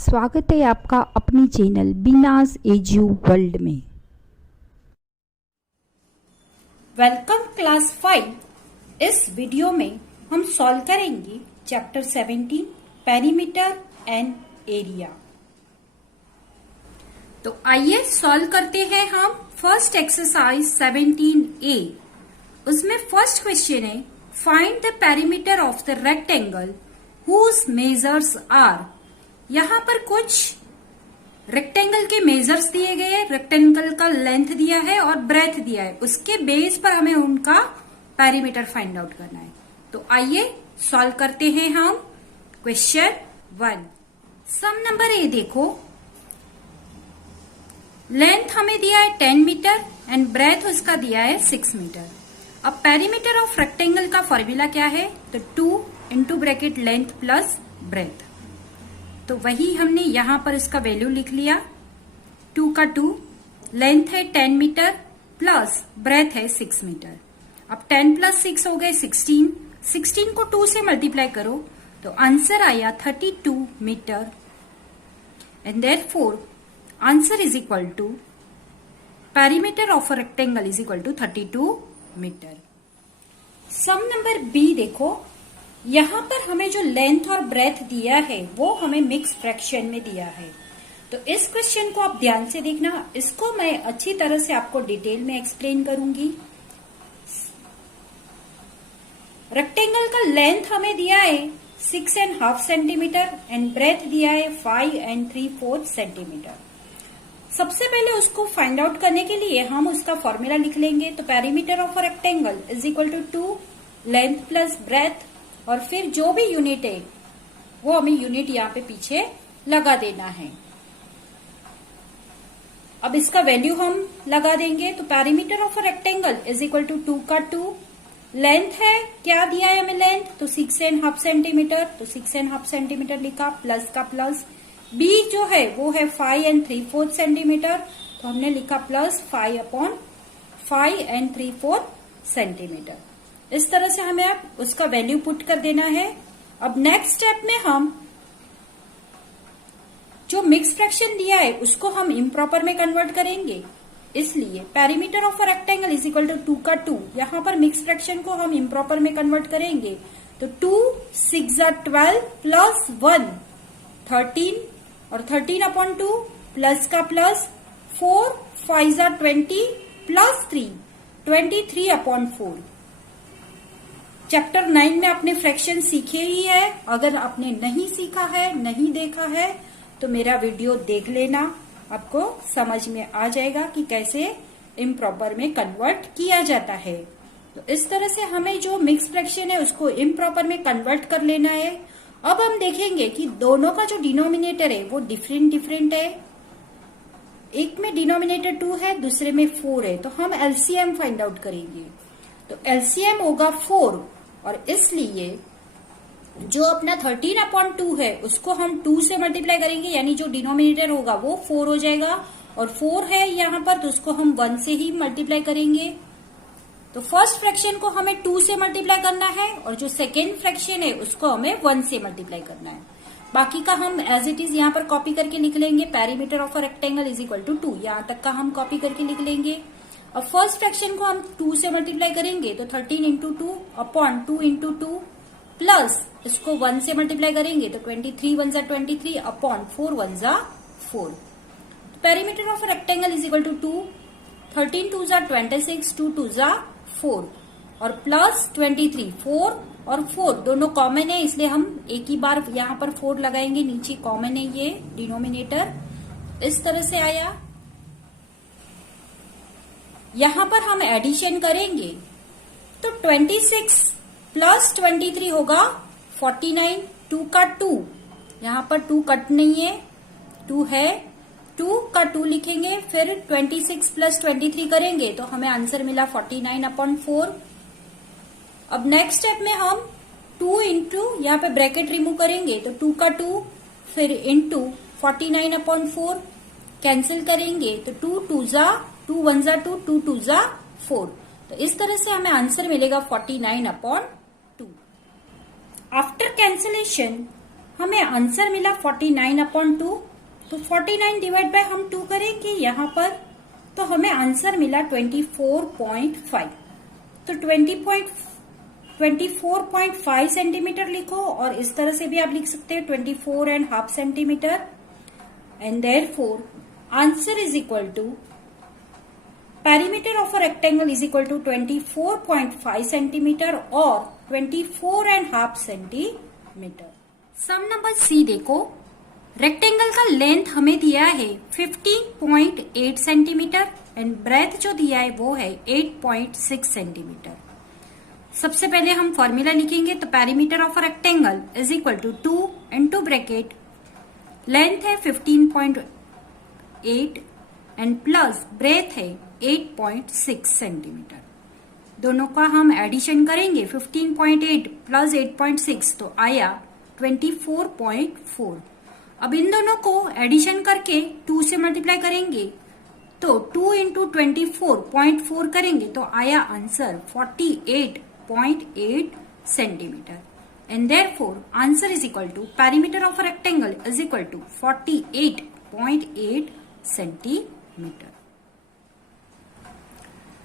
स्वागत है आपका अपनी चैनल बीनाज एजू वर्ल्ड में। Welcome class 5। इस वीडियो में हम सॉल्व करेंगे चैप्टर 17 पेरीमीटर एंड एरिया। तो आइए सॉल्व करते हैं हम फर्स्ट एक्सरसाइज 17A। उसमें फर्स्ट क्वेश्चन है find the perimeter of the rectangle whose measures are. यहाँ पर कुछ रेक्टेंगल के मेजर्स दिए गए हैं, रेक्टेंगल का लेंथ दिया है और ब्रेथ दिया है, उसके बेस पर हमें उनका पेरीमीटर फाइंड आउट करना है। तो आइए सॉल्व करते हैं हम क्वेश्चन 1। सम नंबर ए देखो, लेंथ हमें दिया है 10 मीटर एंड ब्रेथ उसका दिया है 6 मीटर। अब पेरीमीटर ऑफ रेक्टेंगल का फॉर्मूला क्या है? तो 2 into bracket length plus breath. तो वही हमने यहां पर इसका वैल्यू लिख लिया। 2 का 2, लेंथ है 10 मीटर प्लस ब्रेथ है 6 मीटर। अब 10 प्लस 6 हो गए 16। 16 को 2 से मल्टीप्लाई करो तो आंसर आया 32 metre and therefore answer is equal to perimeter of a rectangle is equal to 32 metre. Sum number b देखो, यहां पर हमें जो लेंथ और ब्रेथ दिया है वो हमें मिक्स फ्रैक्शन में दिया है। तो इस क्वेश्चन को आप ध्यान से देखना, इसको मैं अच्छी तरह से आपको डिटेल में एक्सप्लेन करूंगी। रेक्टेंगल का लेंथ हमें दिया है 6.5 सेंटीमीटर एंड ब्रेथ दिया है 5 3/4 सेंटीमीटर। सबसे पहले उसको फाइंड आउट करने के लिए हम उसका फॉर्मूला लिख लेंगे। तो perimeter of a rectangle is equal to 2 length plus breadth, और फिर जो भी यूनिट है वो हमें यूनिट यहाँ पे पीछे लगा देना है। अब इसका वैल्यू हम लगा देंगे। तो perimeter of a rectangle is equal to 2 का 2, लेंथ है क्या दिया है हमें लेंथ, तो 6.5 सेंटीमीटर, तो 6.5 सेंटीमीटर लिखा, प्लस का प्लस, बी जो है वो है 5 3/4 सेंटीमीटर, तो हमने लिखा प्लस 5/5 3/4 सेंटीमीटर। इस तरह से हमें अब उसका वैल्यू पुट कर देना है। अब नेक्स्ट स्टेप में हम जो मिक्स फ्रैक्शन दिया है उसको हम इम्प्रॉपर में कन्वर्ट करेंगे। इसलिए perimeter of a rectangle is equal to 2 का 2, यहां पर मिक्स फ्रैक्शन को हम इम्प्रॉपर में कन्वर्ट करेंगे। तो 2 6 12 प्लस 1 13 और 13/2 प्लस का प्लस 4 5 20 प्लस 3 23/4। चैप्टर 9 में आपने फ्रैक्शन सीखे ही है। अगर आपने नहीं सीखा है, नहीं देखा है, तो मेरा वीडियो देख लेना, आपको समझ में आ जाएगा कि कैसे इम्प्रॉपर में कन्वर्ट किया जाता है। तो इस तरह से हमें जो मिक्स फ्रैक्शन है उसको इम्प्रॉपर में कन्वर्ट कर लेना है। अब हम देखेंगे कि दोनों का जो डिनोमिनेटर है वो डिफरेंट है। एक में डिनोमिनेटर 2 है, दूसरे में 4 है, तो हम एलसीएम फाइंड आउट करेंगे। तो एलसीएम होगा 4, और इसलिए जो अपना 13/2 है उसको हम 2 से मल्टीप्लाई करेंगे, यानी जो डिनोमिनेटर होगा वो 4 हो जाएगा, और 4 है यहाँ पर तो उसको हम 1 से ही मल्टीप्लाई करेंगे। तो फर्स्ट फ्रैक्शन को हमें 2 से मल्टीप्लाई करना है और जो सेकेंड फ्रैक्शन है उसको हमें 1 से मल्टीप्लाई करना है। बाकी का हम एज इट इज यहाँ पर कॉपी करके लिख लेंगे। Perimeter of a rectangle is equal to 2, यहाँ तक का हम कॉपी करके लिख लेंगे। अब फर्स्ट फ्रैक्शन को हम 2 से मल्टीप्लाई करेंगे तो 13 इंटू 2 अपॉन 2 इंटू 2 प्लस इसको 1 से मल्टीप्लाई करेंगे तो 23 1 जा 23 अपॉन 4 1 जा 4। Perimeter of rectangle is equal to 2, 13 2 जा 26, 2 2 जा 4 और प्लस 23, 4 और 4 दोनों कॉमन है, इसलिए हम एक ही बार यहाँ पर 4 लगाएंगे, नीचे कॉमन है ये डिनोमिनेटर। इस तरह से आया। यहां पर हम एडिशन करेंगे तो 26 प्लस 23 होगा 49, 2 का 2, यहां पर 2 कट नहीं है, 2 है, 2 का 2 लिखेंगे, फिर 26 प्लस 23 करेंगे तो हमें आंसर मिला 49 अपॉन 4। अब नेक्स्ट स्टेप में हम 2 इंटू यहाँ पे ब्रैकेट रिमूव करेंगे तो 2 का 2 फिर इंटू 49 अपॉन 4 कैंसिल करेंगे तो 2 2 जा 2 1 जा 2, 2 2 जा 4। तो इस तरह से हमें आंसर मिलेगा 49 अपॉन 2। आफ्टर कैंसिलेशन हमें आंसर मिला 49 अपॉन 2। तो 49 डिवाइड बाय हम 2 करेंगे यहाँ पर तो हमें आंसर मिला 24.5। तो 24.5 सेंटीमीटर लिखो और इस तरह से भी आप लिख सकते हैं 24.5 centimetre. And therefore answer is equal to perimeter of a rectangle is equal to 24.5 centimetre और 24.5 सेंटीमीटर। सम नंबर सी देखो, रेक्टेंगल का लेंथ हमें दिया है 15.8 सेंटीमीटर एंड ब्रेथ जो दिया है वो है 8.6 सेंटीमीटर। सबसे पहले हम फॉर्मूला लिखेंगे तो perimeter of a rectangle is equal to 2 into bracket length है 15.8 एंड प्लस ब्रेथ है 8.6 सेंटीमीटर। दोनों का हम एडिशन करेंगे 15.8 प्लस 8.6 तो आया 24.4। अब इन दोनों को एडिशन करके 2 से मल्टीप्लाई करेंगे तो 2 इंटू 24.4 करेंगे तो आया answer 48.8 centimetre. And therefore answer is equal to perimeter of a rectangle is equal to 48.8 centimetre.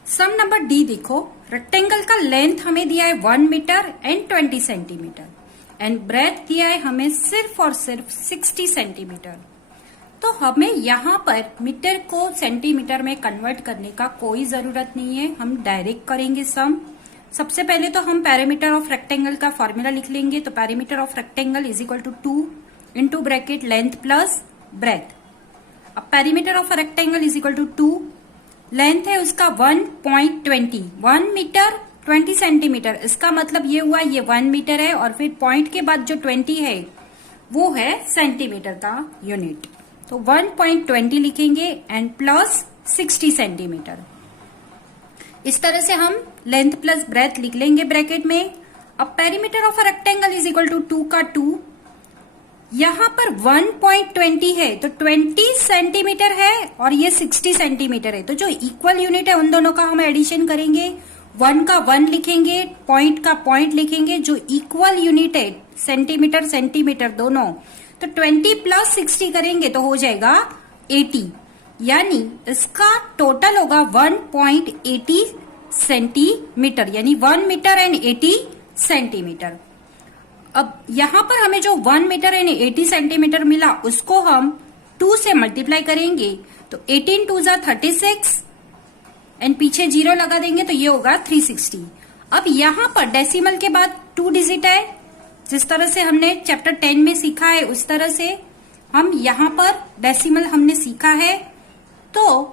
Sum number D देखो, रेक्टेंगल का लेंथ हमें दिया है 1 metre and 20 centimetre and breadth दिया है हमें सिर्फ और सिर्फ 60 सेंटीमीटर। तो हमें यहाँ पर मीटर को सेंटीमीटर में कन्वर्ट करने का कोई जरूरत नहीं है, हम डायरेक्ट करेंगे सम। सबसे पहले तो हम पेरीमीटर ऑफ रेक्टेंगल का फॉर्मूला लिख लेंगे तो perimeter of rectangle is equal to 2 into bracket length plus breadth. अब perimeter of rectangle is equal to 2, length है उसका 1.20, 1 मीटर 20 सेंटीमीटर, इसका मतलब ये हुआ ये 1 मीटर है और फिर पॉइंट के बाद जो 20 है वो है सेंटीमीटर का यूनिट। तो 1.20 लिखेंगे एंड प्लस 60 सेंटीमीटर। इस तरह से हम लेंथ प्लस ब्रेथ लिख लेंगे ब्रैकेट में। अब perimeter of rectangle is equal to 2 का 2, यहां पर 1.20 है तो 20 सेंटीमीटर है और ये 60 सेंटीमीटर है, तो जो इक्वल यूनिट है उन दोनों का हम एडिशन करेंगे। 1 का 1 लिखेंगे, पॉइंट का पॉइंट लिखेंगे, जो इक्वल यूनिट है सेंटीमीटर सेंटीमीटर दोनों, तो 20 प्लस 60 करेंगे तो हो जाएगा 80, यानी इसका टोटल होगा 1.80 सेंटीमीटर, यानी 1 मीटर एंड 80 सेंटीमीटर। अब यहां पर हमें जो 1 मीटर एंड 80 सेंटीमीटर मिला उसको हम 2 से मल्टीप्लाई करेंगे तो 18 2 जा 36 एंड पीछे 0 लगा देंगे तो ये होगा 360। अब यहां पर डेसिमल के बाद 2 डिजिट है, जिस तरह से हमने चैप्टर 10 में सीखा है उस तरह से हम यहां पर डेसिमल हमने सीखा है। तो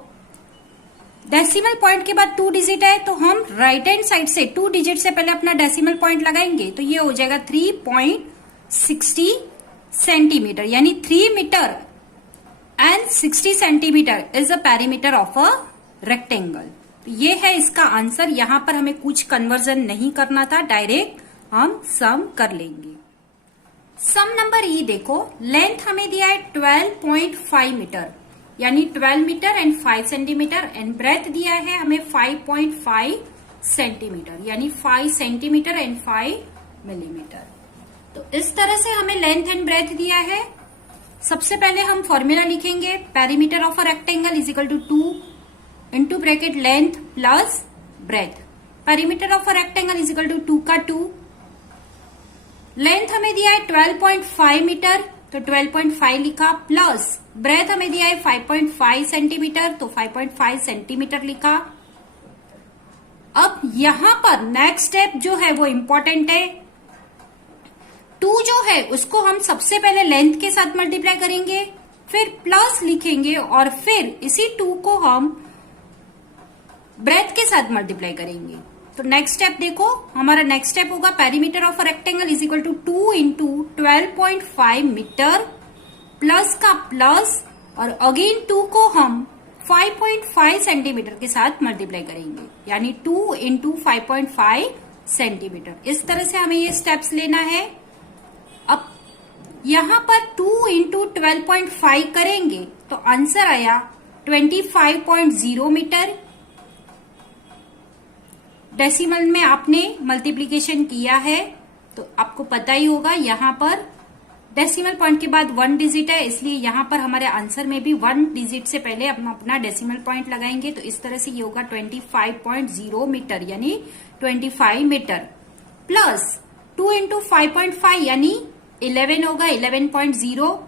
डेसिमल पॉइंट के बाद 2 डिजिट है तो हम राइट हैंड साइड से 2 डिजिट से पहले अपना डेसिमल पॉइंट लगाएंगे तो ये हो जाएगा 3.60 सेंटीमीटर, यानी 3 metre and 60 centimetre is a perimeter of a rectangle. ये है इसका आंसर। यहां पर हमें कुछ कन्वर्जन नहीं करना था, डायरेक्ट हम सम कर लेंगे। सम नंबर ई देखो, लेंथ हमें दिया है 12.5 मीटर, यानी 12 metre and 5 centimetre and breadth दिया है हमें 5.5 सेंटीमीटर, यानी 5 सेंटीमीटर एंड 5 मिलीमीटर। तो इस तरह से हमें लेंथ एंड ब्रेथ दिया है। सबसे पहले हम फॉर्मूला लिखेंगे, perimeter of a rectangle is equal to 2 into bracket length plus breadth. Perimeter of a rectangle is equal to 2 का 2, लेंथ हमें दिया है 12.5 मीटर तो 12.5 लिखा, प्लस ब्रेथ हमें दिया है 5.5 सेंटीमीटर तो 5.5 सेंटीमीटर लिखा। अब यहां पर नेक्स्ट स्टेप जो है वो इंपॉर्टेंट है। 2 जो है उसको हम सबसे पहले लेंथ के साथ मल्टीप्लाई करेंगे, फिर प्लस लिखेंगे और फिर इसी 2 को हम ब्रेथ के साथ मल्टीप्लाई करेंगे। तो नेक्स्ट स्टेप देखो, हमारा नेक्स्ट स्टेप होगा perimeter of a rectangle is equal to 2 into 12.5 metre plus का प्लस और अगेन 2 को हम 5.5 सेंटीमीटर के साथ मल्टीप्लाई करेंगे, यानी 2 इंटू 5.5 सेंटीमीटर। इस तरह से हमें ये स्टेप्स लेना है। अब यहां पर 2 इंटू 12.5 करेंगे तो आंसर आया 25.0 मीटर। डेसिमल में आपने मल्टीप्लीकेशन किया है तो आपको पता ही होगा, यहां पर डेसिमल पॉइंट के बाद 1 डिजिट है, इसलिए यहां पर हमारे आंसर में भी 1 डिजिट से पहले हम अपना डेसिमल पॉइंट लगाएंगे। तो इस तरह से ये होगा 25.0 मीटर यानी 25 मीटर प्लस 2 इंटू 5.5 यानी 11 होगा, 11.0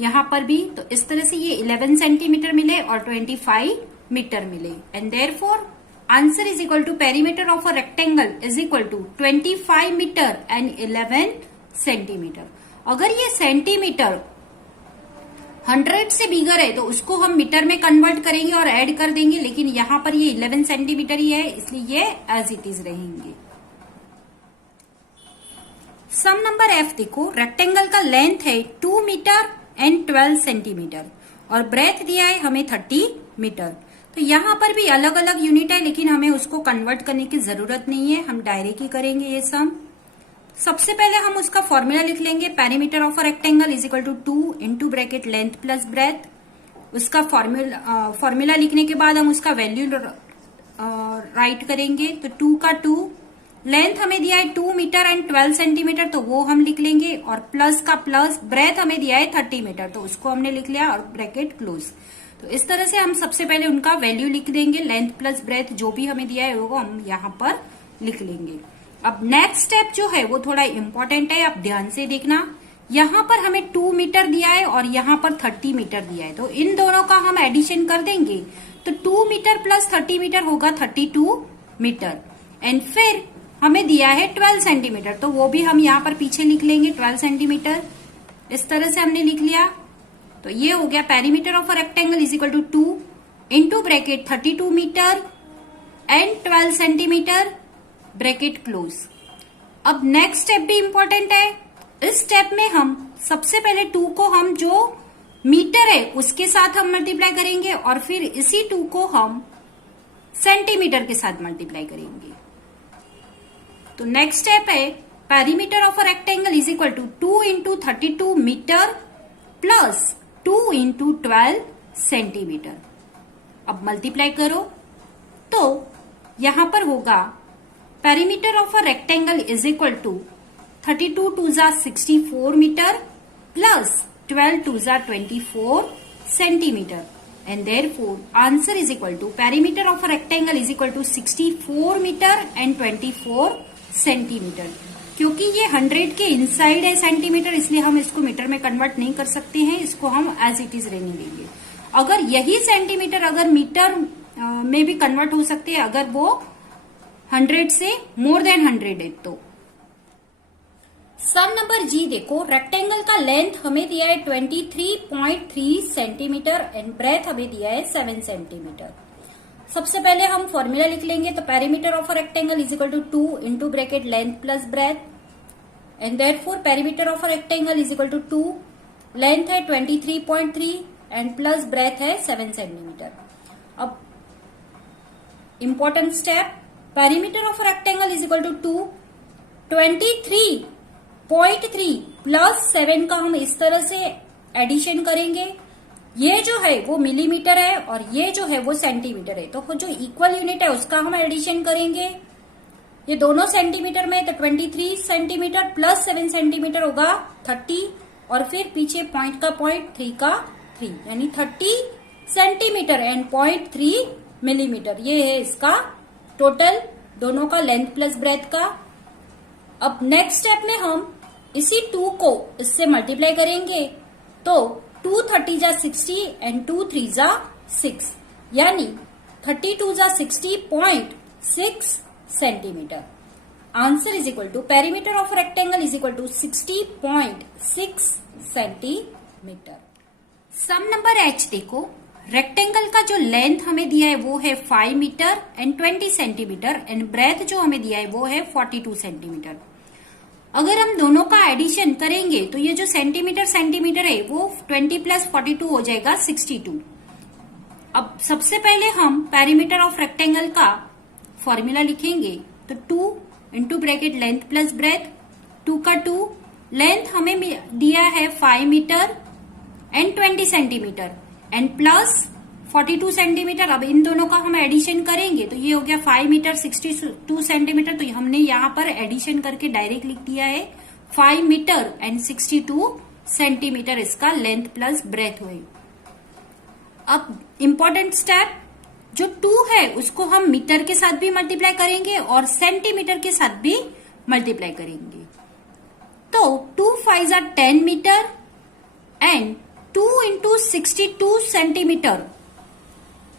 यहां पर भी। तो इस तरह से ये 11 सेंटीमीटर मिले और 25 मीटर मिले and therefore answer is equal to perimeter of a rectangle is equal to 25 metre and 11 centimetre. अगर ये सेंटीमीटर 100 से बिगर है तो उसको हम मीटर में कन्वर्ट करेंगे और ऐड कर देंगे, लेकिन यहां पर ये 11 सेंटीमीटर ही है इसलिए ये एज इट इज रहेंगे। सम नंबर एफ देखो, रेक्टेंगल का लेंथ है 2 मीटर एंड 12 सेंटीमीटर और ब्रेथ दिया है हमें 30 मीटर। तो यहां पर भी अलग अलग यूनिट है लेकिन हमें उसको कन्वर्ट करने की जरूरत नहीं है, हम डायरेक्ट ही करेंगे ये सम। सबसे पहले हम उसका फॉर्मूला लिख लेंगे, perimeter of a rectangle is equal to 2 into bracket length plus breadth. उसका फॉर्मूला लिखने के बाद हम उसका वैल्यू राइट करेंगे। तो 2 का 2, लेंथ हमें दिया है 2 मीटर एंड 12 सेंटीमीटर तो वो हम लिख लेंगे, और प्लस का प्लस, ब्रेथ हमें दिया है 30 मीटर तो उसको हमने लिख लिया और ब्रैकेट क्लोज। तो इस तरह से हम सबसे पहले उनका वैल्यू लिख देंगे, लेंथ प्लस ब्रेथ जो भी हमें दिया है वो हम यहाँ पर लिख लेंगे। अब नेक्स्ट स्टेप जो है वो थोड़ा इंपॉर्टेंट है, आप ध्यान से देखना। यहाँ पर हमें 2 मीटर दिया है और यहाँ पर 30 मीटर दिया है, तो इन दोनों का हम एडिशन कर देंगे तो 2 मीटर प्लस 30 मीटर होगा 32 मीटर। एंड फिर हमें दिया है 12 सेंटीमीटर तो वो भी हम यहाँ पर पीछे लिख लेंगे 12 सेंटीमीटर। इस तरह से हमने लिख लिया। तो ये हो गया perimeter of a rectangle is equal to 2 into bracket 32 metre and 12 centimetre bracket close. अब नेक्स्ट स्टेप भी इंपॉर्टेंट है। इस स्टेप में हम सबसे पहले 2 को हम जो मीटर है उसके साथ हम मल्टीप्लाई करेंगे और फिर इसी 2 को हम सेंटीमीटर के साथ मल्टीप्लाई करेंगे। तो नेक्स्ट स्टेप है perimeter of a rectangle is equal to 2 into 32 metre plus 2 into 12 centimetre. अब मल्टीप्लाई करो तो यहां पर होगा perimeter of a rectangle is equal to 32 टू जा 64 मीटर प्लस 12 टू जा 24 centimetre and therefore answer is equal to perimeter of a rectangle is equal to 64 metre and 24 centimetre. क्योंकि ये 100 के इनसाइड है सेंटीमीटर इसलिए हम इसको मीटर में कन्वर्ट नहीं कर सकते हैं, इसको हम एज इट इज रहने देंगे। अगर यही सेंटीमीटर अगर मीटर में भी कन्वर्ट हो सकते हैं अगर वो 100 से मोर देन 100 है तो। सम नंबर जी देखो, रेक्टेंगल का लेंथ हमें दिया है 23.3 सेंटीमीटर एंड ब्रेथ हमें दिया है 7 सेंटीमीटर। सबसे पहले हम फॉर्मूला लिख लेंगे, तो perimeter of a rectangle is equal to 2 into bracket length plus breadth and therefore perimeter of a rectangle is equal to 2, length है 23.3 एंड प्लस ब्रेथ है 7 सेंटीमीटर। अब important step, perimeter of a rectangle is equal to 2, 23.3 plus 7 का हम इस तरह से addition करेंगे। ये जो है वो मिलीमीटर है और ये जो है वो सेंटीमीटर है, तो जो इक्वल यूनिट है उसका हम एडिशन करेंगे। ये दोनों सेंटीमीटर में, तो 23 सेंटीमीटर प्लस 7 सेंटीमीटर होगा 30, और फिर पीछे पॉइंट का पॉइंट, 3 का 3, यानी 30 सेंटीमीटर एंड 0.3 मिलीमीटर। ये है इसका टोटल दोनों का लेंथ प्लस ब्रेथ का। अब नेक्स्ट स्टेप में हम इसी 2 को इससे मल्टीप्लाई करेंगे, तो 2 30 जा 60 एंड 2 3 जा 6, यानी 32 जा 60.6 centimetre. Answer is equal to perimeter of rectangle is equal to 60.6 centimetre. Sum number H देखो, रेक्टेंगल का जो लेंथ हमें दिया है वो है 5 metre and 20 centimetre and breadth जो हमें दिया है वो है 42 सेंटीमीटर। अगर हम दोनों का एडिशन करेंगे तो ये जो सेंटीमीटर है वो 20 प्लस 42 हो जाएगा 62। अब सबसे पहले हम पेरीमीटर ऑफ रेक्टेंगल का फॉर्मूला लिखेंगे, तो 2 into bracket length plus breadth, 2 का 2, लेंथ हमें दिया है 5 metre and 20 centimetre and plus 42 centimetre. अब इन दोनों का हम एडिशन करेंगे तो ये हो गया 5 मीटर 62 सेंटीमीटर, तो हमने यहाँ पर एडिशन करके डायरेक्ट लिख दिया है 5 मीटर एंड 62 सेंटीमीटर इसका लेंथ प्लस ब्रेथ हुए। अब इम्पोर्टेंट स्टेप, जो 2 है उसको हम मीटर के साथ भी मल्टीप्लाई करेंगे और सेंटीमीटर के साथ भी मल्टीप्लाई करेंगे। तो 2 5 जा 10 मीटर एंड 2 इंटू 62 सेंटीमीटर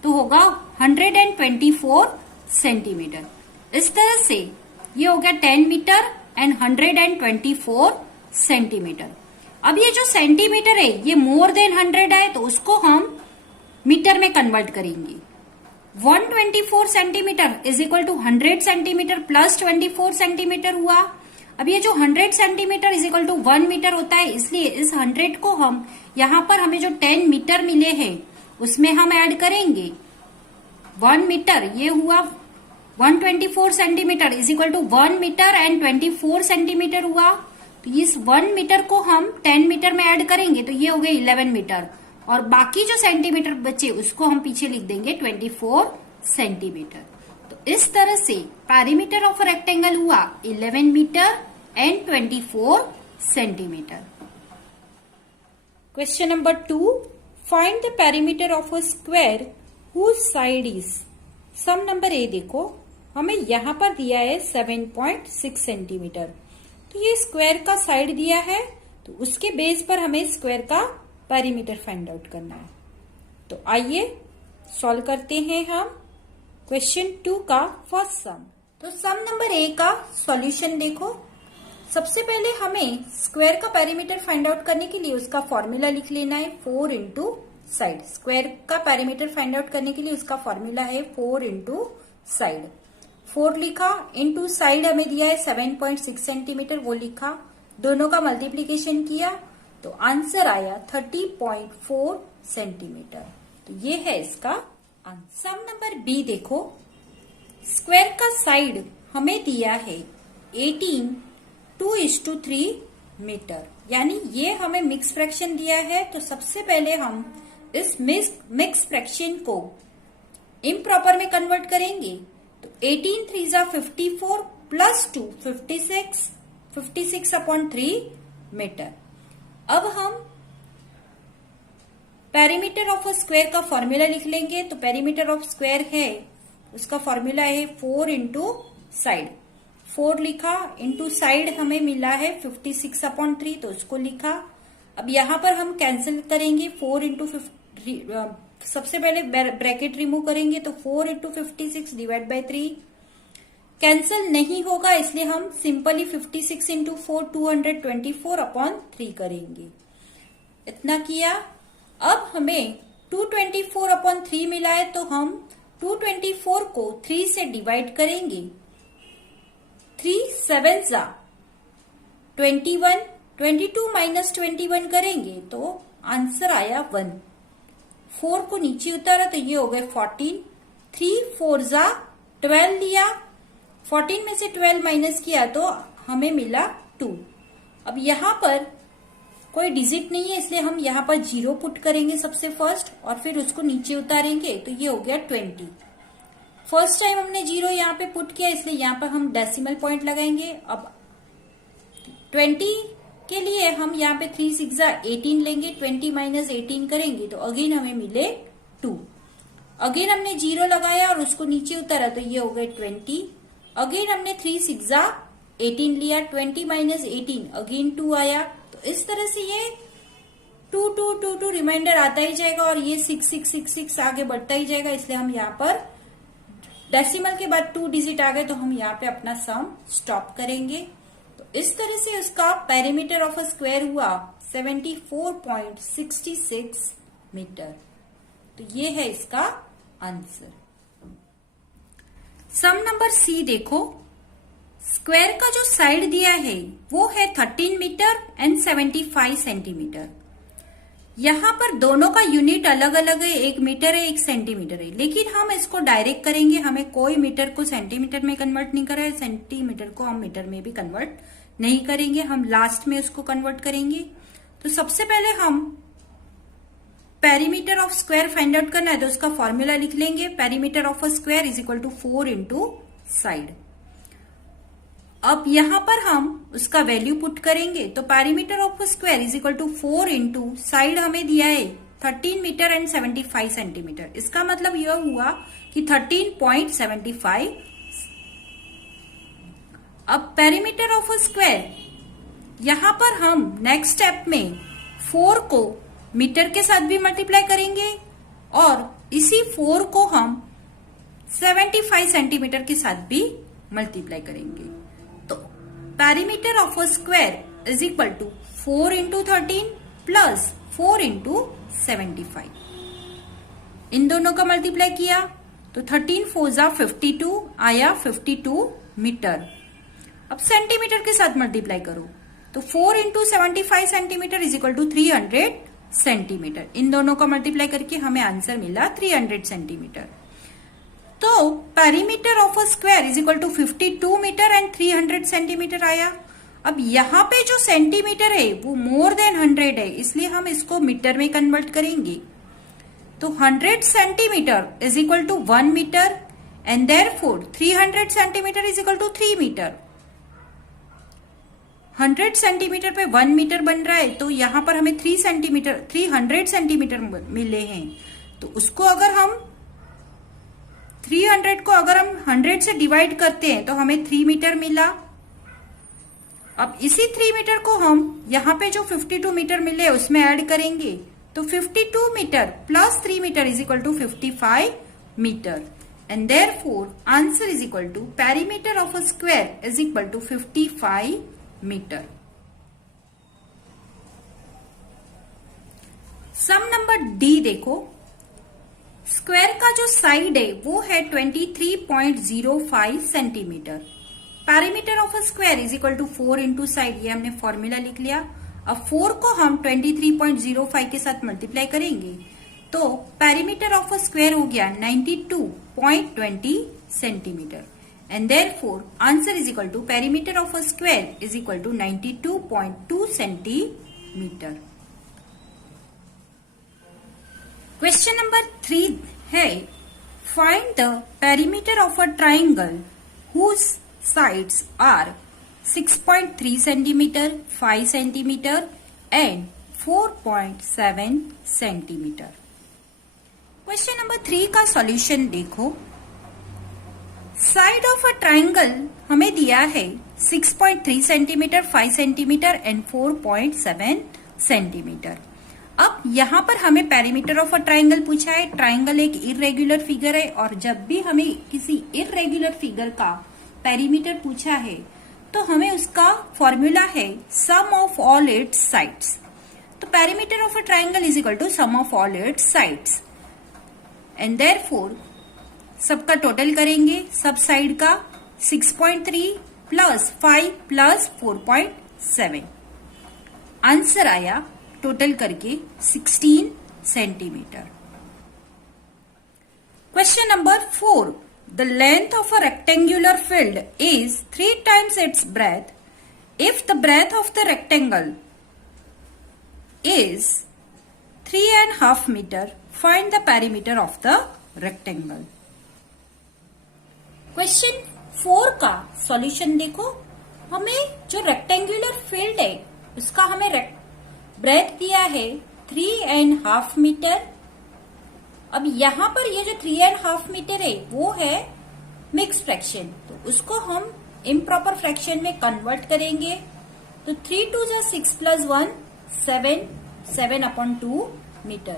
तो होगा 124 सेंटीमीटर। इस तरह से ये हो गया 10 मीटर एंड 124 सेंटीमीटर। अब ये जो सेंटीमीटर है ये मोर देन 100 है, तो उसको हम मीटर में कन्वर्ट करेंगे। 124 centimetre is equal to 100 centimetre plus 24 centimetre हुआ। अब ये जो 100 centimetre is equal to 1 metre होता है, इसलिए इस 100 को हम यहाँ पर हमें जो 10 मीटर मिले हैं उसमें हम ऐड करेंगे 1 मीटर, ये हुआ 124 centimetre is equal to 1 metre and 24 centimetre हुआ। तो इस 1 मीटर को हम 10 मीटर में ऐड करेंगे तो ये हो गए 11 मीटर, और बाकी जो सेंटीमीटर बचे उसको हम पीछे लिख देंगे 24 सेंटीमीटर। तो इस तरह से पेरीमीटर ऑफ रेक्टेंगल हुआ 11 metre and 24 centimetre. Question number 2, find the perimeter of a square whose side is. Sum number A देखो, हमें यहां पर दिया है 7.6 सेंटीमीटर, तो ये स्क्वायर का साइड दिया है, तो उसके बेस पर हमें स्क्वायर का पेरीमीटर फाइंड आउट करना है। तो आइए सॉल्व करते हैं हम क्वेश्चन 2 का फर्स्ट सम। तो सम नंबर ए का सॉल्यूशन देखो, सबसे पहले हमें स्क्वायर का पेरीमीटर फाइंड आउट करने के लिए उसका फॉर्मूला लिख लेना है 4 इंटू साइड। स्क्वायर का पेरीमीटर फाइंड आउट करने के लिए उसका फॉर्मूला है 4 इंटू साइड। 4 लिखा, इंटू साइड हमें दिया है 7.6 सेंटीमीटर, वो लिखा, दोनों का मल्टीप्लीकेशन किया तो आंसर आया 30.4 सेंटीमीटर। तो ये है इसका आंसर। सम नंबर बी देखो, स्क्वायर का साइड हमें दिया है 18 2:3 मीटर, यानी ये हमें मिक्स फ्रैक्शन दिया है। तो सबसे पहले हम इस मिक्स फ्रैक्शन को इम्प्रॉपर में कन्वर्ट करेंगे, तो 18 3 जा 54 प्लस 2 56 अपॉन 3 मीटर। अब हम पेरीमीटर ऑफ अ स्क्वायर का फॉर्मूला लिख लेंगे, तो पेरीमीटर ऑफ स्क्वायर है उसका फॉर्मूला है 4 इंटू साइड। 4 लिखा, इंटू साइड हमें मिला है 56 अपॉन 3, तो उसको लिखा। अब यहां पर हम कैंसिल करेंगे 4 इंटू सबसे पहले ब्रैकेट रिमूव करेंगे, तो 4 इंटू 56 डिवाइड बाई 3 कैंसिल नहीं होगा, इसलिए हम सिंपली 56 इंटू 4 224 अपॉन 3 करेंगे। इतना किया। अब हमें 224 अपॉन 3 मिला है, तो हम 224 को 3 से डिवाइड करेंगे। 3 7 जा 21, 22 माइनस 21 करेंगे तो आंसर आया 1। 4 को नीचे उतारा तो ये हो गए 14। 3 4 जा 12 लिया, 14 में से 12 माइनस किया तो हमें मिला 2। अब यहां पर कोई डिजिट नहीं है, इसलिए हम यहां पर 0 पुट करेंगे सबसे फर्स्ट और फिर उसको नीचे उतारेंगे, तो ये हो गया 20। फर्स्ट टाइम हमने 0 यहाँ पे पुट किया, इसलिए यहाँ पर हम डेसिमल पॉइंट लगाएंगे। अब 20 के लिए हम यहाँ पे 3 6 18 लेंगे, 20 माइनस 18 करेंगे तो अगेन हमें मिले 2। अगेन हमने 0 लगाया और उसको नीचे उतारा तो ये हो गए 20। अगेन हमने 3 6 18 लिया, 20 माइनस 18 अगेन 2 आया। तो इस तरह से ये 2 2 2 2 रिमाइंडर आता ही जाएगा और ये 6 6 6 6 आगे बढ़ता ही जाएगा। इसलिए हम यहाँ पर डेसिमल के बाद 2 डिजिट आ गए तो हम यहाँ पे अपना सम स्टॉप करेंगे। तो इस तरह से उसका पेरीमीटर ऑफ अ स्क्वायर हुआ 74.66 मीटर। तो ये है इसका आंसर। सम नंबर सी देखो, स्क्वायर का जो साइड दिया है वो है 13 मीटर एंड 75 सेंटीमीटर। यहाँ पर दोनों का यूनिट अलग अलग है, 1 मीटर है 1 सेंटीमीटर है, लेकिन हम इसको डायरेक्ट करेंगे। हमें कोई मीटर को सेंटीमीटर में कन्वर्ट नहीं करा है, सेंटीमीटर को हम मीटर में भी कन्वर्ट नहीं करेंगे, हम लास्ट में उसको कन्वर्ट करेंगे। तो सबसे पहले हम perimeter of square find out करना है तो उसका फॉर्मूला लिख लेंगे। Perimeter of a square is equal to 4 into side. अब यहां पर हम उसका वैल्यू पुट करेंगे तो perimeter of square is equal to 4 into side हमें दिया है 13 मीटर एंड 75 सेंटीमीटर। इसका मतलब यह हुआ कि 13.75। अब पेरीमीटर ऑफ स्क्वायर, यहां पर हम नेक्स्ट स्टेप में 4 को मीटर के साथ भी मल्टीप्लाई करेंगे और इसी 4 को हम 75 सेंटीमीटर के साथ भी मल्टीप्लाई करेंगे। तो perimeter of a square is equal to 4 into 13 plus 4 into 75। इन दोनों का मल्टीप्लाई किया तो 13 4 52 आया 52 मीटर। अब सेंटीमीटर के साथ मल्टीप्लाई करो तो 4 into 75 centimetre is equal to 300 centimetre. इन दोनों का मल्टीप्लाई करके हमें आंसर मिला 300 सेंटीमीटर। तो perimeter of a square is equal to 52 metre and 300 centimetre आया। अब यहाँ पे जो सेंटीमीटर है वो मोर देन 100 है, इसलिए हम इसको मीटर में कन्वर्ट करेंगे। तो 100 centimetre is equal to 1 metre and therefore 300 centimetre is equal to 3 metre. 100 centimetre पे 1 मीटर बन रहा है तो यहां पर हमें 300 सेंटीमीटर मिले हैं। तो उसको अगर हम 300 को अगर हम 100 से डिवाइड करते हैं तो हमें 3 मीटर मिला। अब इसी 3 मीटर को हम यहां पे जो 52 मीटर मिले उसमें ऐड करेंगे तो 52 metre plus 3 metre is equal to 55 metre and therefore answer is equal to perimeter of a square is equal to 55 metre. Sum number D देखो, स्क्वायर का जो साइड है वो है 23.05 centimetre. Perimeter of a square is equal to 4 into side, ये हमने formula लिख लिया। अब 4 को हम 23.05 के साथ मल्टीप्लाई करेंगे तो पेरीमीटर ऑफ अ स्क्वायर हो गया 92.20 centimetre and therefore answer is equal to perimeter of a square is equal to 92.2 centimeter. Question number 3 है find the perimeter of a triangle whose sides are 6.3 centimeter, 5 centimeter and 4.7 centimeter. Question number 3 का solution देखो। Side of a triangle हमें दिया है 6.3 centimetre, 5 centimetre and 4.7 centimetre. अब यहाँ पर हमें पेरीमीटर ऑफ अ ट्राइंगल पूछा है। ट्राइंगल एक इरेगुलर फिगर है और जब भी हमें किसी इरेगुलर फिगर का पेरीमीटर पूछा है तो हमें उसका फॉर्मूला है sum of all its sides. तो perimeter of a triangle is equal to sum of all its sides and therefore सबका टोटल करेंगे, सब साइड का 6.3 प्लस 5 प्लस 4.7। आंसर आया टोटल करके 16 centimetre. Question number 4, the length of a rectangular field is 3 times its breadth. If the breadth of the rectangle is 3.5 meter, find the perimeter of the rectangle. Question 4 का solution देखो। हमें जो rectangular field है उसका हमें breath दिया है 3.5 metre. अब यहां पर ये जो 3.5 मीटर है वो है मिक्स फ्रैक्शन, तो उसको हम इम्प्रॉपर फ्रैक्शन में कन्वर्ट करेंगे। तो 3 2 जा 6 प्लस 1 7 7/2 मीटर।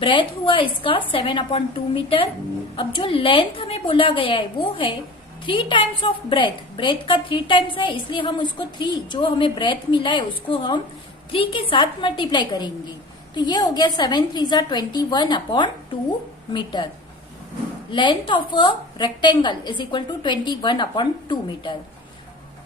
ब्रेथ हुआ इसका 7/2 मीटर। अब जो लेंथ हमें बोला गया है वो है 3 टाइम्स ऑफ ब्रेथ। ब्रेथ का 3 टाइम्स है, इसलिए हम उसको 3 जो हमें ब्रेथ मिला है उसको हम 3 के साथ मल्टीप्लाई करेंगे। तो ये हो गया 7 3 जा 21/2 metre. Length of a rectangle is equal to 21/2 metre.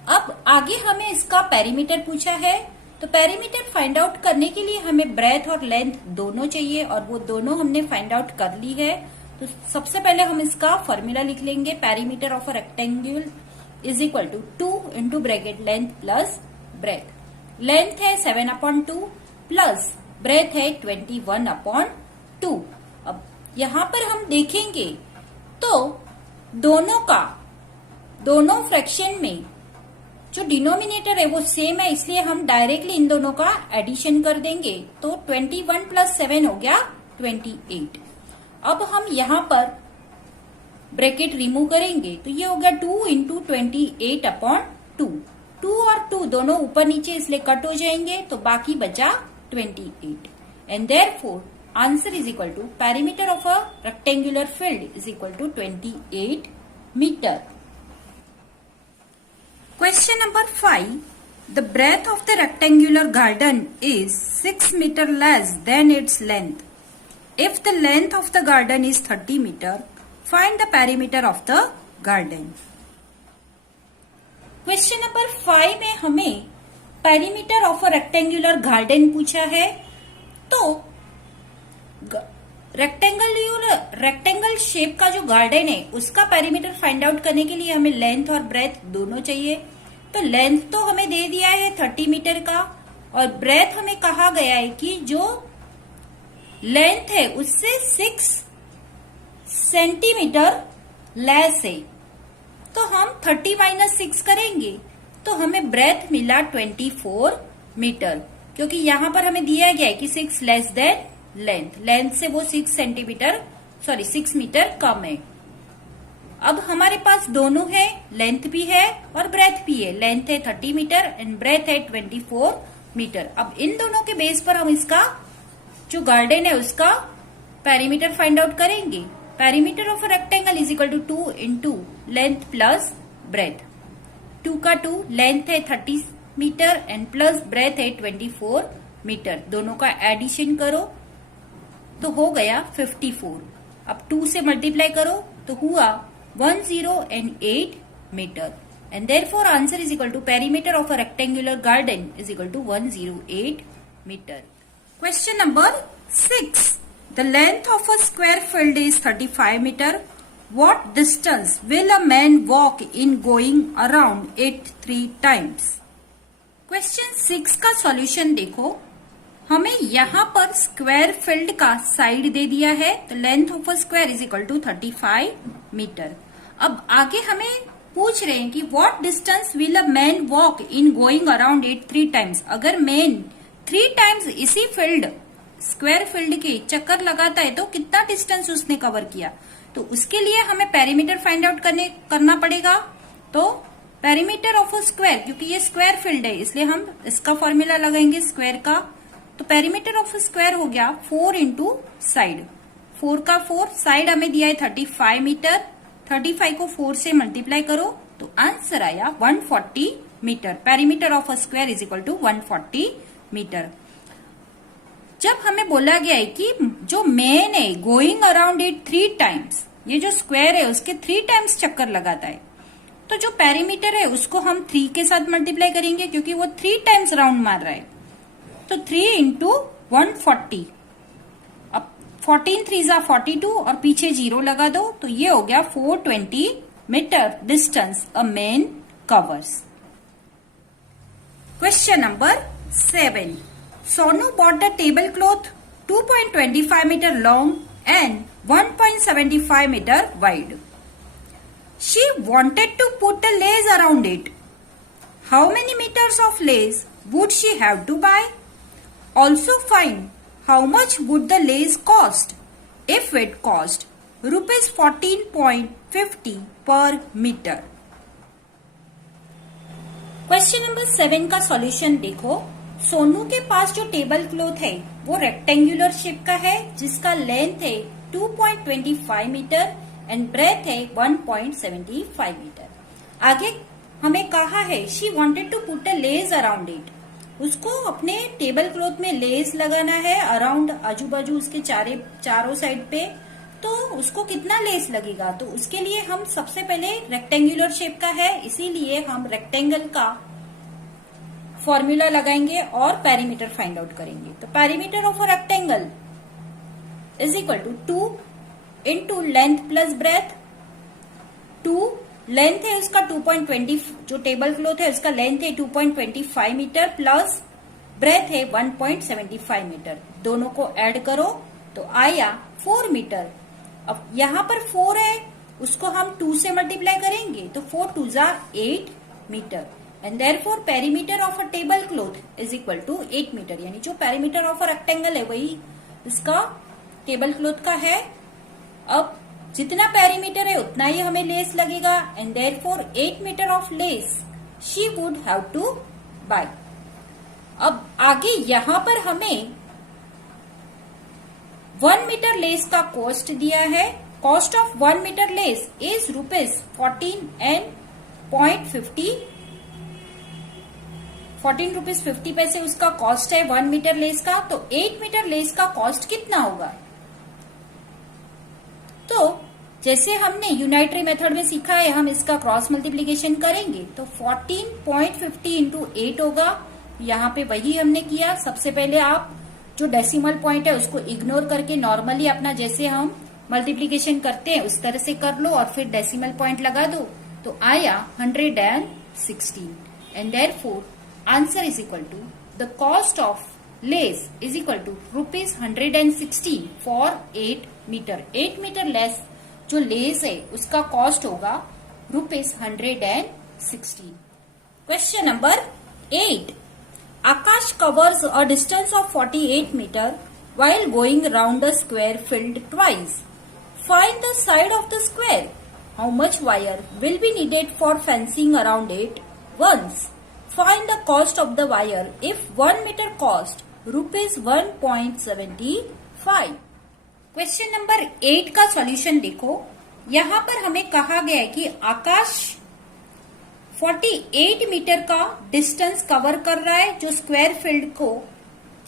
अब आगे हमें इसका पेरीमीटर पूछा है, तो पेरीमीटर फाइंड आउट करने के लिए हमें ब्रेथ और लेंथ दोनों चाहिए और वो दोनों हमने फाइंड आउट कर ली है। तो सबसे पहले हम इसका फॉर्मूला लिख लेंगे। Perimeter of a rectangle is equal to 2 into bracket length plus breadth. Length है 7/2 प्लस ब्रेथ है 21/2। अब यहां पर हम देखेंगे तो दोनों फ्रैक्शन में जो डिनोमिनेटर है वो सेम है, इसलिए हम डायरेक्टली इन दोनों का एडिशन कर देंगे। तो 21 प्लस 7 हो गया 28। अब हम यहां पर ब्रैकेट रिमूव करेंगे तो ये हो गया 2 इंटू 28/2। 2 और 2 दोनों ऊपर नीचे इसलिए कट हो जाएंगे, तो बाकी बचा 28। And therefore answer is equal to perimeter of a rectangular field is equal to 28 metre. Question number 5. The breadth of the rectangular garden is 6 meter less than its length. If the length of the garden is 30 meter, find the perimeter of the garden. Question number 5 में हमें perimeter of a rectangular garden पूछा है। तो rectangle shape का जो garden है उसका perimeter find out करने के लिए हमें लेंथ और ब्रेथ दोनों चाहिए। तो लेंथ तो हमें दे दिया है 30 मीटर का और ब्रेथ हमें कहा गया है कि जो लेंथ है उससे 6 सेंटीमीटर लेस है। तो हम 30 माइनस 6 करेंगे तो हमें ब्रेथ मिला 24 मीटर, क्योंकि यहां पर हमें दिया गया है कि 6 लेस देन लेंथ से वो 6 मीटर कम है। अब हमारे पास दोनों है, लेंथ भी है और ब्रेथ भी है। लेंथ है 30 मीटर एंड ब्रेथ है 24 मीटर। अब इन दोनों के बेस पर हम इसका जो गार्डन है उसका पेरीमीटर फाइंड आउट करेंगे। Perimeter of rectangle is equal to 2 into length plus breadth. 2 का 2, लेंथ है 30 मीटर एंड प्लस ब्रेथ है 24 मीटर। दोनों का एडिशन करो तो हो गया 54। अब 2 से मल्टीप्लाई करो तो हुआ 108 metre. And therefore answer is equal to perimeter of a rectangular garden is equal to 108 metre. Question number 6. The length of a square field is 35 metre. What distance will a man walk in going around it 3 times? Question 6 का solution देखो। हमें यहाँ पर square field का side दे दिया है, तो length of a square is equal to 35 metre. अब आगे हमें पूछ रहे हैं कि what distance will a man walk in going around it 3 times. अगर मैन 3 टाइम्स इसी फील्ड स्क्वायर फील्ड के चक्कर लगाता है तो कितना डिस्टेंस उसने कवर किया। तो उसके लिए हमें पेरीमीटर फाइंड आउट करना पड़ेगा। तो पेरीमीटर ऑफ अ स्क्वायर, क्योंकि ये स्क्वायर फील्ड है इसलिए हम इसका फॉर्मूला लगाएंगे स्क्वायर का। तो पेरीमीटर ऑफ स्क्वायर हो गया 4 इंटू साइड। 4 का 4, साइड हमें दिया है 35 मीटर। 35 को 4 से मल्टीप्लाई करो तो आंसर आया 140 metre. Perimeter of square is equal to 140 metre. जब हमें बोला गया है कि जो मेन है गोइंग अराउंड इट 3 टाइम्स, ये जो स्क्वायर है उसके 3 टाइम्स चक्कर लगाता है, तो जो पेरीमीटर है उसको हम 3 के साथ मल्टीप्लाई करेंगे क्योंकि वो 3 टाइम्स राउंड मार रहा है। तो 3 इंटू 140। अब 14 3 जा 42 और पीछे 0 लगा दो तो ये हो गया 420 metre distance a man covers. Question number 7. Sonu bought a tablecloth 2.25 meter long and 1.75 meter wide. She wanted to put a lace around it. How many meters of lace would she have to buy? Also find how much would the lace cost if it cost rupees 14.50 per meter. Question number 7 का solution देखो। सोनू के पास जो table cloth है वो rectangular shape का है जिसका length है 2.25 मीटर एंड ब्रेथ है 1.75 मीटर। आगे हमें कहा है she wanted to put a lace around it, उसको अपने टेबल क्लॉथ में लेस लगाना है अराउंड, आजू बाजू उसके चारों साइड पे। तो उसको कितना लेस लगेगा, तो उसके लिए हम सबसे पहले रेक्टेंगुलर शेप का है इसीलिए हम रेक्टेंगल का फॉर्मूला लगाएंगे और पेरीमीटर फाइंड आउट करेंगे। तो perimeter of a rectangle is equal to 2 into length plus breadth. 2 length है उसका 2.20, जो टेबल क्लॉथ है उसका लेंथ है 2.25 मीटर प्लस ब्रेथ है 1.75 मीटर। दोनों को ऐड करो तो आया 4 मीटर। अब यहाँ पर 4 है उसको हम 2 से मल्टीप्लाई करेंगे तो 4 2 जा 8 metre and therefore perimeter of a table cloth is equal to 8 metre. यानी जो पेरीमीटर ऑफ अ रेक्टेंगल है वही इसका टेबल क्लॉथ का है। अब जितना पेरीमीटर है उतना ही हमें लेस लगेगा and therefore 8 metre of lace she would have to buy. अब आगे यहां पर हमें 1 मीटर लेस का कॉस्ट दिया है। Cost of 1 metre lace is ₹14.50 उसका कॉस्ट है 1 मीटर लेस का। तो 8 मीटर लेस का कॉस्ट कितना होगा? तो जैसे हमने यूनाइटरी मेथड में सीखा है हम इसका क्रॉस मल्टीप्लीकेशन करेंगे तो 14.50 इंटू 8 होगा। यहाँ पे वही हमने किया। सबसे पहले आप जो डेसिमल पॉइंट है उसको इग्नोर करके नॉर्मली अपना जैसे हम मल्टीप्लीकेशन करते हैं उस तरह से कर लो और फिर डेसिमल पॉइंट लगा दो तो आया 116 and therefore answer is equal to the cost of lace is equal to ₹116 for 8 metre. 8 metre lace जो लेस है उसका कॉस्ट होगा ₹116। Question number 8। Akash covers a distance of 48 meter while going round a square filled twice. Find the side of the square. How much wire will be needed for fencing around it once? Find the cost of the wire if 1 meter cost ₹1.75. Question number 8 का solution देखो। यहाँ पर हमें कहा गया है कि आकाश 48 metre का डिस्टेंस कवर कर रहा है जो स्क्वायर फील्ड को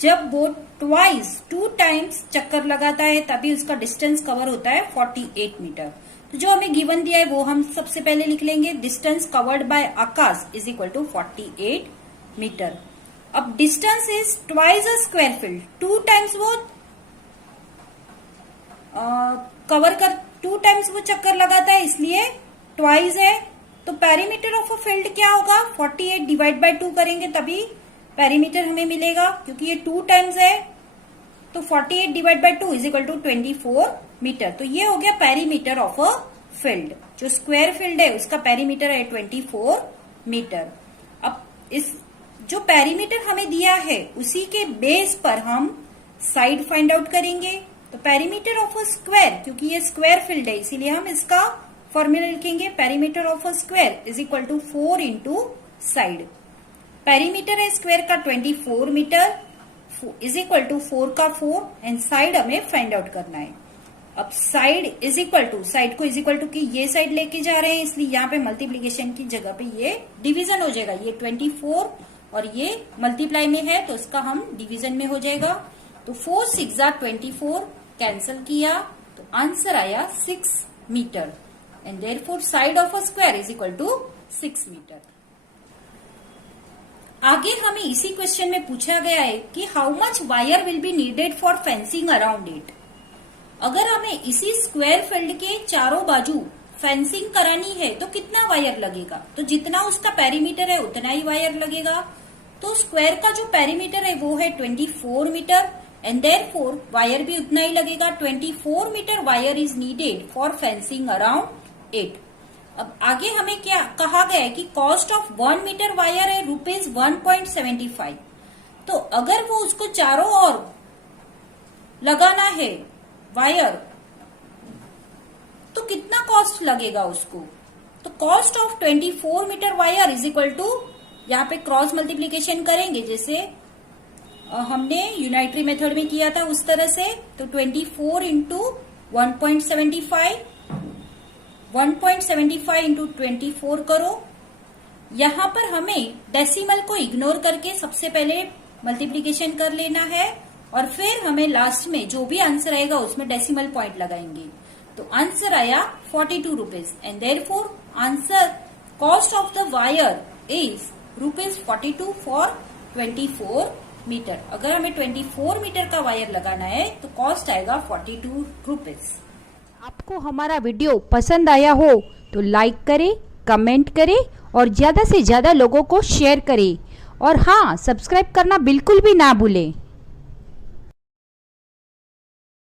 जब वो 2 टाइम्स चक्कर लगाता है तभी उसका डिस्टेंस कवर होता है 48 मीटर। तो जो हमें गिवन दिया है वो हम सबसे पहले लिख लेंगे। Distance covered by Akash is equal to 48 metre. अब distance is twice a square field, 2 times वो कवर कर 2 टाइम्स वो चक्कर लगाता है इसलिए ट्वाइस है। तो पेरीमीटर ऑफ अ फील्ड क्या होगा? 48 डिवाइड बाय 2 करेंगे तभी पेरीमीटर हमें मिलेगा क्योंकि ये 2 टाइम्स है। तो 48 divide by 2 is equal to 24 metre. तो ये हो गया पेरीमीटर ऑफ अ फील्ड। जो स्क्वायर फील्ड है उसका पेरीमीटर है 24 मीटर। अब इस जो पेरीमीटर हमें दिया है उसी के बेस पर हम साइड फाइंड आउट करेंगे। तो पेरीमीटर ऑफ अ स्क्वायर, क्योंकि ये स्क्वायर फील्ड है इसीलिए हम इसका फॉर्मूला लिखेंगे। Perimeter of a square is equal to 4 into side. Perimeter है स्क्वायर का 24 मीटर इज इक्वल टू 4 का 4 एंड साइड हमें फाइंड आउट करना है। अब side is equal to, side को इज इक्वल टू की ये साइड लेके जा रहे हैं इसलिए यहाँ पे मल्टीप्लीकेशन की जगह पे ये डिवीजन हो जाएगा। ये 24 और ये मल्टीप्लाई में है तो इसका हम डिवीजन में हो जाएगा। तो 4 6 जा 24 कैंसिल किया तो आंसर आया 6 metre and therefore side of a square is equal to 6 metre. आगे हमें इसी क्वेश्चन में पूछा गया है कि how much wire will be needed for fencing around it. अगर हमें इसी स्क्वायर फील्ड के चारों बाजू फेंसिंग करानी है तो कितना वायर लगेगा? तो जितना उसका पेरीमीटर है उतना ही वायर लगेगा। तो स्क्वायर का जो पेरीमीटर है वो है 24 मीटर एंड देयरफॉर वायर भी उतना ही लगेगा। 24 metre wire is needed for fencing around it. अब आगे हमें क्या कहा गया है कि कॉस्ट ऑफ 1 मीटर वायर है ₹1.75। तो अगर वो उसको चारों ओर लगाना है वायर, तो कितना कॉस्ट लगेगा उसको? तो cost of 24 metre wire is equal to, यहाँ पे क्रॉस मल्टीप्लीकेशन करेंगे जैसे हमने यूनाइटरी मेथड में किया था उस तरह से। तो 24 इंटू 1.75, 1.75 इंटू 24 करो। यहां पर हमें डेसिमल को इग्नोर करके सबसे पहले मल्टीप्लीकेशन कर लेना है और फिर हमें लास्ट में जो भी आंसर आएगा उसमें डेसिमल पॉइंट लगाएंगे। तो आंसर आया 42 rupees and therefore answer cost of the wire is ₹42 for 24 metre. अगर हमें 24 मीटर का वायर लगाना है तो कॉस्ट आएगा 42 रुपीज। आपको हमारा वीडियो पसंद आया हो तो लाइक करें, कमेंट करें और ज़्यादा से ज़्यादा लोगों को शेयर करें। और हाँ, सब्सक्राइब करना बिल्कुल भी ना भूलें।